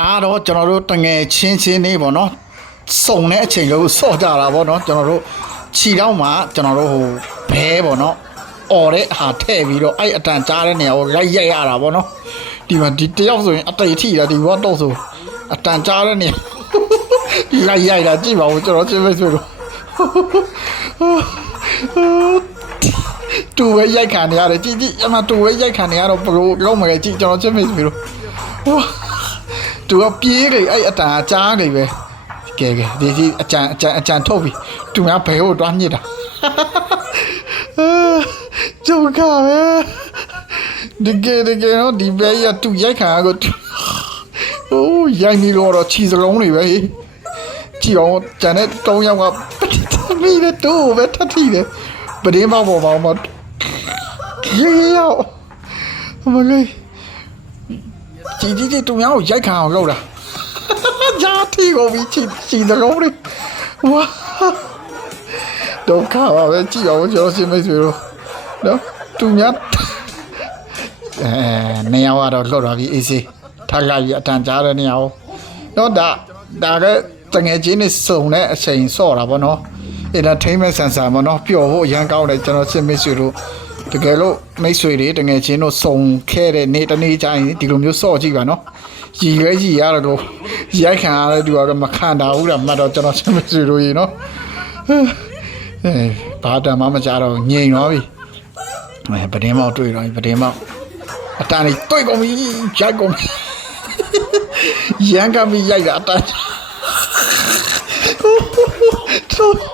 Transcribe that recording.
အားတော့ကျွန်တော်တို့တငယ်ချင်းချင်းနေပေါ့နော်စုံတဲ့အချိန်လို့စော့ကြတာပေါ့နော်ကျွန်တော်တို့ခြီတော့မှကျွန်တော်တို့ဟိုဘဲပေါ့နော်អော်တဲ့ဟာထည့်ပြီးတော့အဲ့အတန်ကြားတဲ့နေရာကိုရိုက်ရိုက်ရတာပေါ့နော်ဒီမှာဒီတယောက်ဆိုရင်အတိတ်ထိတာဒီဘောတော့ဆိုအတန်ကြားတဲ့နေရာရိုက်ရိုက်တာကြည့်ပါဦးကျွန်တော်ချင်းမိတ်ဆွေတို့တူဝဲရိုက်ခံနေရတယ်ကြည့်ကြည့်အမတူဝဲရိုက်ခံနေရတော့ဘလို့လုံးမယ်ကြည့်ကျွန်တော်ချင်းမိတ်ဆွေတို့ ဟိုတူကပြေးနေအဲ့အတန်ကြားနေပဲကဲကဲဒီဒီအကြံအကြံအကြံထုတ်ပြီတူများဘဲကိုတွားညစ်တာကျုပ်ကပဲဒီကဲဒီကဲနော်ဒီဘဲရတူရိုက်ခံရကိုတူဟိုးရိုက်နေတော့ခြီစလုံးတွေပဲဟေးကြည့်အောင်ကျန်တဲ့၃ယောက်ကမိတဲ့တူပဲထပ်ထီတယ်ပဒင်းပေါက်ပေါ်မှာမရေရောက်မလေး ကြည်ကြည်ကြည်တူများကိုရိုက်ခံအောင်လုပ်တာဂျာတီကိုပြီးချီချီစလုံးတွေဝါဒုက္ခပါပဲကြည့်အောင်ကျွန်တော်ရှင်းမိတ်ဆွေတို့နော်တူများအဲနေရာကတော့လှုပ်သွားပြီအေးစေးထားလိုက်ပြီးအတန်ကြားတဲ့နေရာကိုတော့ဒါဒါကတငယ်ချင်းနဲ့စုံတဲ့အချိန်ဆော့တာပေါ့နော် entertainment sensor ပေါ့နော်ပျော်ဖို့အရန်ကောင်းတယ်ကျွန်တော်ရှင်းမိတ်ဆွေတို့ တကယ်လို့မိတ်ဆွေတွေတငယ်ချင်းတို့စုံခဲ့တဲ့နေ့တစ်နေ့ကျရင်ဒီလိုမျိုးဆော့ကြည့်ပါနော်ရည်ရွယ်ကြည့်ရတယ်လို့ရိုက်ခံရတဲ့သူကတော့မခံတာဘူးလားမှတ်တော့ကျွန်တော်ရှင်းမိတ်ဆွေတို့ရေနော်အဲဘာတမ်းမှမကြတော့ငြိမ်သွားပြီအဲပဒင်းမောက်တွေ့တော့ပဒင်းမောက်အတန်လေးတွေ့ကုန်ပြီရိုက်ကုန်ပြီရန်ကမ်းပြီးရိုက်တာအတန်တော့